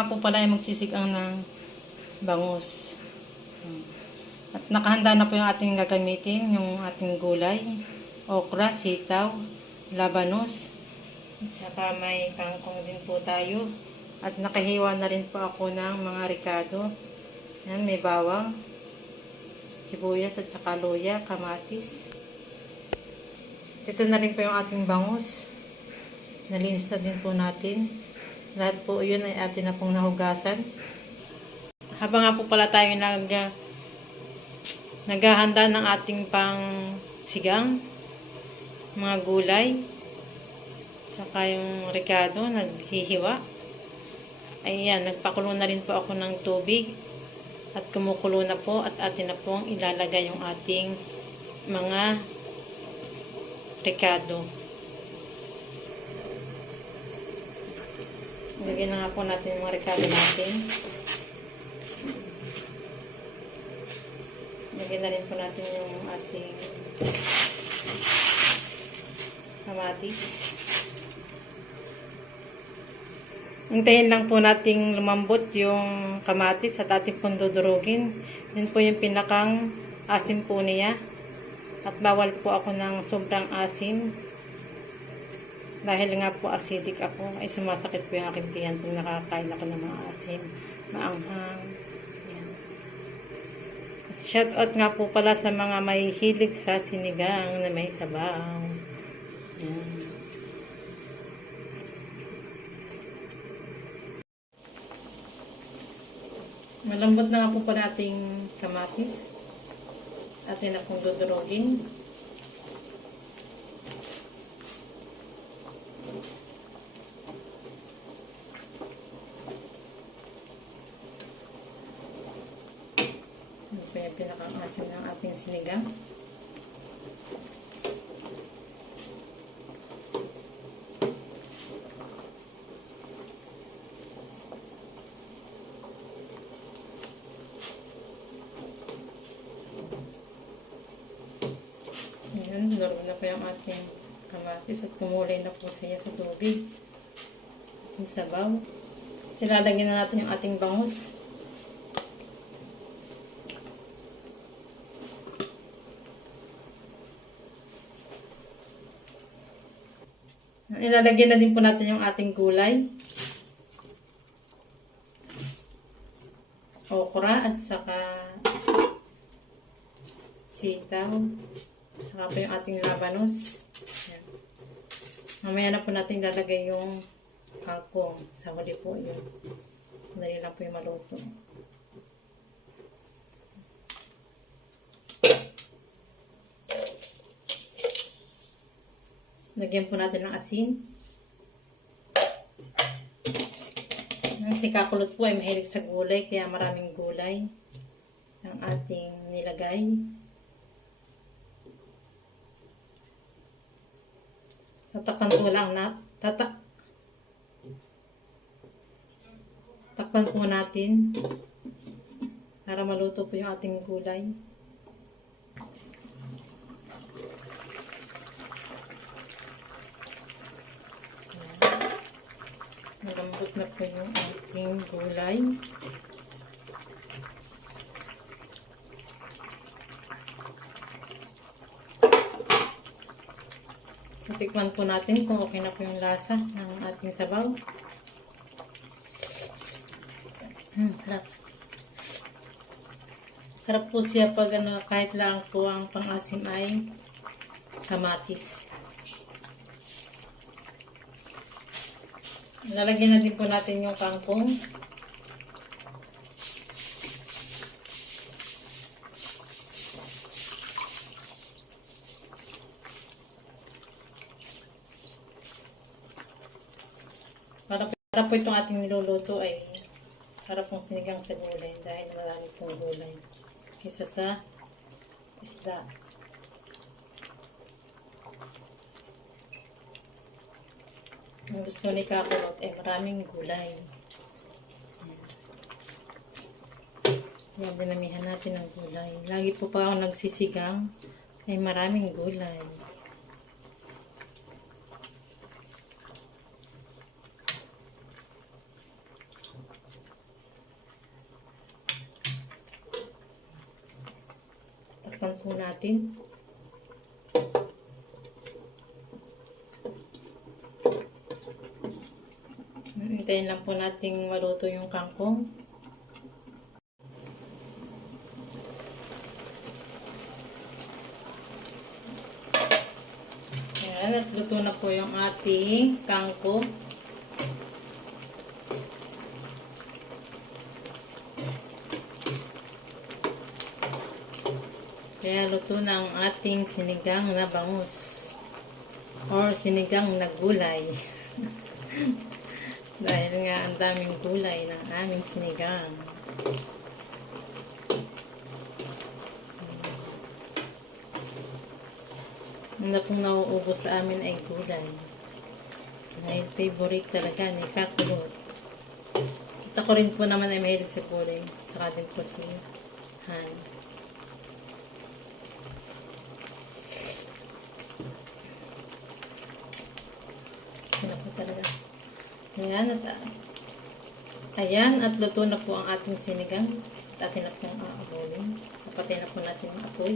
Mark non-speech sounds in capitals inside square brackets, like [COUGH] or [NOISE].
nga po pala ay magsisigang ng bangus. At nakahanda na po yung ating gagamitin, yung ating gulay, okra, sitaw, labanos, at saka may kangkong din po tayo. At nakahiwa na rin po ako ng mga ricado. Yan, may bawang, sibuyas at saka luya, kamatis. Ito na rin po yung ating bangus. Nalinis na din po natin. Lahat po yun ay atin na pong nahugasan. Habang nga po pala tayo nag, naghahanda ng ating pang sigang, mga gulay, saka yung ricado, naghihiwa. Ayan, nagpakulo na rin po ako ng tubig at kumukulo na po at atin na pong ilalagay yung ating mga ricado. Lagyan na nga po natin yung mga ricado natin. Lagyan na rin po natin yung ating kamatis. Hintayin lang po nating lumambot yung kamatis at ating pong dudurugin. Yun po yung pinakang asim po niya. At bawal po ako ng sobrang asim. Dahil nga po acidic ako, ay sumasakit po yung aking tiyan pag nakakain ako ng mga asim. Maanghang. Shout out nga po pala sa mga may hilig sa sinigang na may sabaw. Malambot na nga po pala ating kamatis. Atin na pong dudurugin. Ano po yung pinakaasim ng ating sinigang. Ayan, laro na po yung ating kamatis at kumulay na po siya sa tubig. Ating sabaw. Silalagyan na natin yung ating bangus. Ilalagyan na din po natin yung ating gulay. Okra at saka sitaw. Saka po yung ating labanos. Yan. Mamaya na po natin lalagay yung kangkong. Sa huli po yun. Dali lang po yung maluto. Lagyan po natin ng asin. Ang si Kakulot po ay mahilig sa gulay, kaya maraming gulay ang ating nilagay. Tatakpan ko lang na tatak takpan po natin para maluto po yung ating gulay. Malambot na po yung ating gulay. Tikman po natin kung okay na po yung lasa ng ating sabaw. Hmm, sarap. Sarap po siya pag ano, kahit lang po ang pang-asim ay kamatis. Lalagyan na din po natin yung kangkong. Para, para po itong ating niluluto ay para pong sinigang sa gulay dahil marami pong gulay. Kisa sa isda. Ang gusto ni Kakulot ay eh, maraming gulay. Yan, dinamihan natin ng gulay. Lagi po pa ako nagsisigang ay maraming gulay. Takpan po natin. Hintayin lang po nating maluto yung kangkong. Ayan, at luto na po yung ating kangkong. Kaya luto na ang ating sinigang na bangus. Or sinigang na gulay. [LAUGHS] Dahil nga ang daming gulay ng aming sinigang. Ang na pong sa amin ay gulay. Dahil favorite talaga ni Kakulot. At ako rin po naman ay mahilig sa gulay. Saka din po si Han. Yan po talaga. Ayan at ayan at luto na po ang ating sinigang. At atin na pong aabulin. Kapatay na po natin ang apoy.